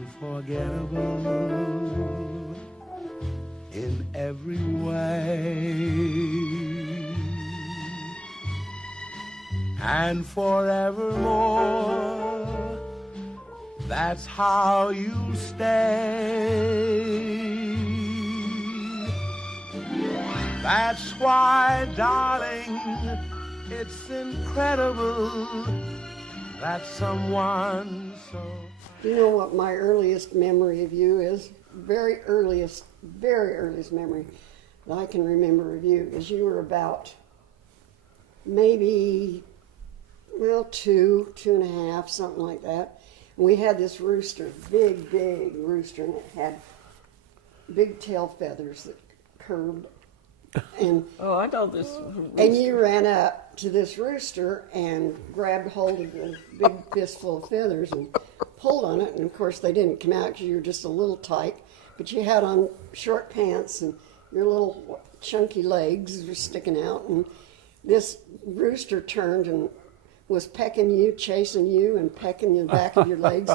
unforgettable in every way, and forevermore, that's how you stay. That's why, darling, it's incredible that someone so... You know what my earliest memory of you is? Very earliest memory that I can remember of you is you were about maybe, well, two and a half, something like that. And we had this rooster, big rooster, and it had big tail feathers that curved. And oh, I know this rooster. And you ran up to this rooster and grabbed hold of the big fistful of feathers and pulled on it. And of course, they didn't come out because you were just a little tight. But you had on short pants and your little chunky legs were sticking out. And this rooster turned and was pecking you, chasing you, and pecking the back of your legs.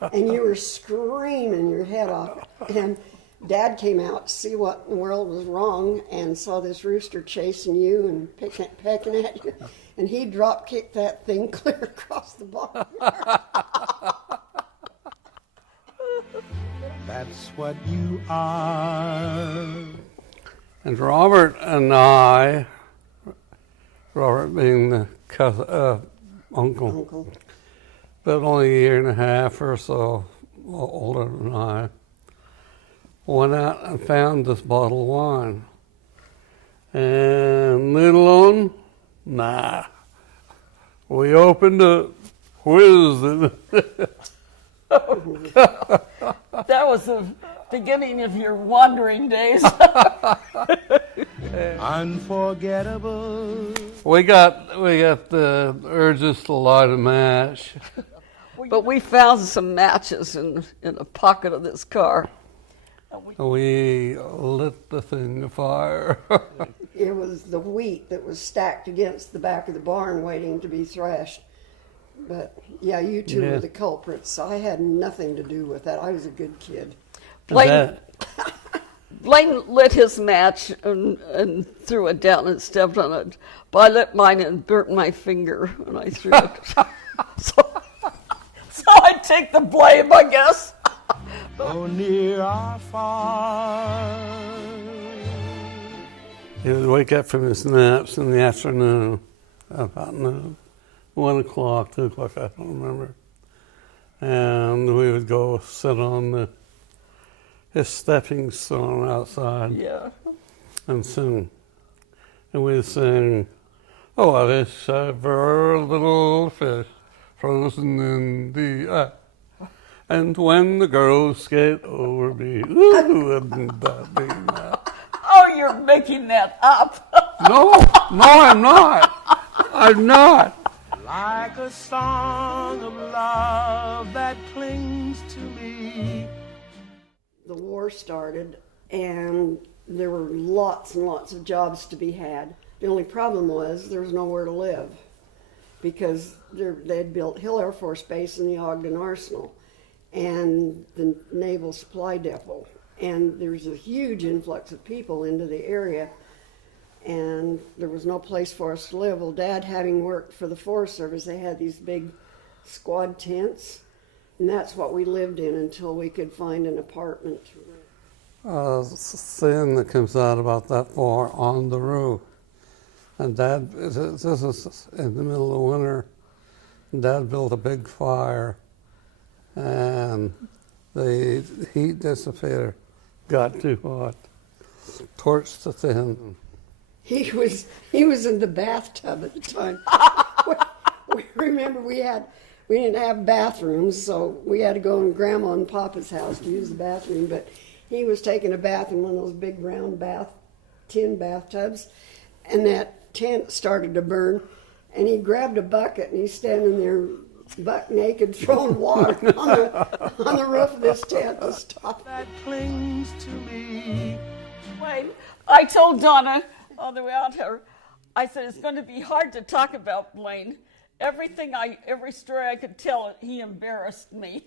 And you were screaming your head off. And Dad came out to see what in the world was wrong and saw this rooster chasing you and pecking at you. And he drop-kicked that thing clear across the barn. That's what you are. And Robert and I, Robert being the uncle, but only a year and a half or so older than I, went out and found this bottle of wine. And little on, nah. We opened it, whizzed it. That was the beginning of your wandering days. Unforgettable. We got the urges to light a match. But we found some matches in a pocket of this car. We lit the thing afire. It was the wheat that was stacked against the back of the barn waiting to be thrashed. But yeah, you two were the culprits. I had nothing to do with that. I was a good kid. Blaine lit his match and threw it down and stepped on it. But I lit mine and burnt my finger when I threw it. So I take the blame, I guess. Oh, near or far. He would wake up from his naps in the afternoon, about noon, 1 o'clock, 2 o'clock, I don't remember. And we would go sit on his stepping stone outside and sing. And we'd sing, "Oh, I wish I were a little fish frozen in the ice. And when the girls skate over me, ooh, wouldn't that be nice?" Oh, you're making that up. No, I'm not. I'm not. Like a song of love that clings to me. The war started, and there were lots and lots of jobs to be had. The only problem was there was nowhere to live because they'd built Hill Air Force Base and the Ogden Arsenal and the Naval Supply Depot. And there was a huge influx of people into the area, and there was no place for us to live. Well, Dad, having worked for the Forest Service, they had these big squad tents, and that's what we lived in until we could find an apartment. Thing that comes out about that far on the roof. And Dad, this is in the middle of winter, and Dad built a big fire, and the heat dissipator got too hot, torched the thing. He was in the bathtub at the time. we remember we didn't have bathrooms, so we had to go in Grandma and Papa's house to use the bathroom. But he was taking a bath in one of those big round tin bathtubs, and that tent started to burn. And he grabbed a bucket and he's standing there, buck naked, throwing water on the roof of this tent to stop. That clings to me. Wait, I told Donna on the way out here, I said, it's going to be hard to talk about Blaine every story I could tell, he embarrassed me.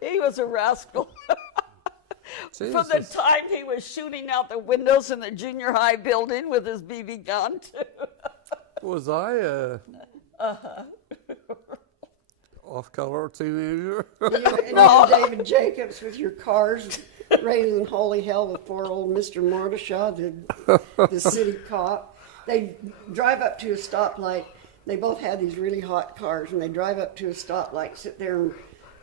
He was a rascal. From the Jesus. time he was shooting out the windows in the junior high building with his BB gun, too. Was I a off-color teenager? You David Jacobs with your cars raising holy hell with poor old Mr. Mordeshaw, the city cop. They drive up to a stoplight. They both had these really hot cars, and they drive up to a stoplight, sit there and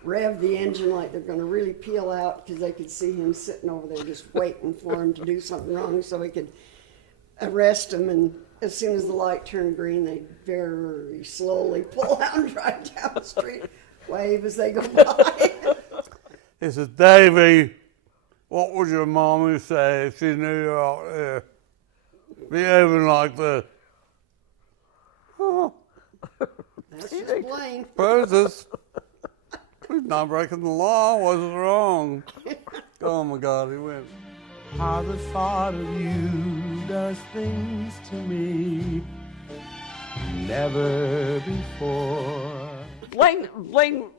rev the engine like they're going to really peel out because they could see him sitting over there just waiting for him to do something wrong so he could arrest him. And as soon as the light turned green, they very slowly pull out and drive down the street, wave as they go by. He said, Davy, what would your mommy say if she knew you out there behaving like this? Oh, That's just Blaine. Precious. He's not breaking the law. What's wrong? Oh my God, he went. How the thought of you does things to me never before. Blaine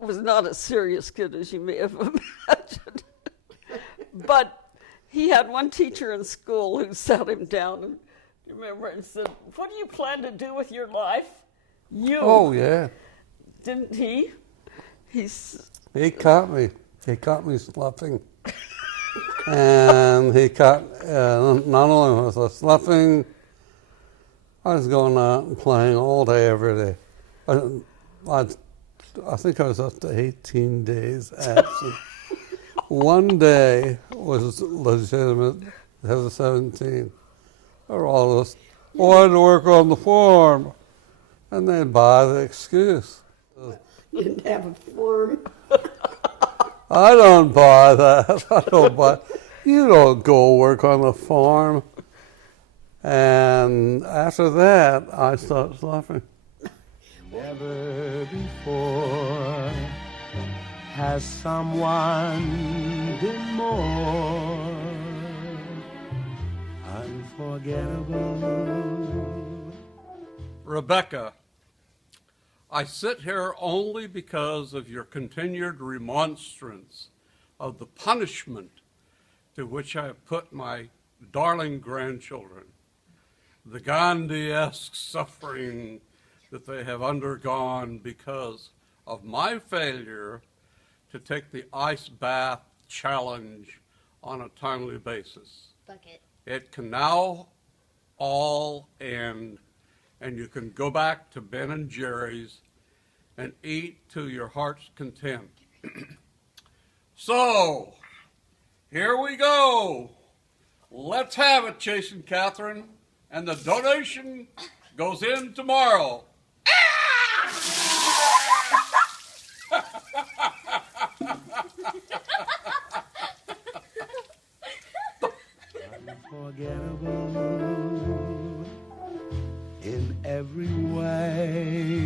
was not a serious kid, as you may have imagined. But he had one teacher in school who sat him down and remember and said, "What do you plan to do with your life?" You. Oh yeah. Didn't he? He caught me. He caught me sloughing. And he caught, not only was I sloughing, I was going out and playing all day, every day. I think I was up to 18 days absent. One day was legitimate, the other 17. They were all just, wanted to work on the farm. And they'd buy the excuse. You didn't have a form. I don't buy that. I don't buy. You don't go work on the farm. And after that, I stopped sloughing. Never before has someone been more unforgettable. Rebecca, I sit here only because of your continued remonstrance of the punishment to which I have put my darling grandchildren, the Gandhi-esque suffering that they have undergone because of my failure to take the ice bath challenge on a timely basis. Bucket. It can now all end, and you can go back to Ben and Jerry's and eat to your heart's content. So, here we go. Let's have it, Chase and Catherine. And the donation goes in tomorrow. Unforgettable in every way.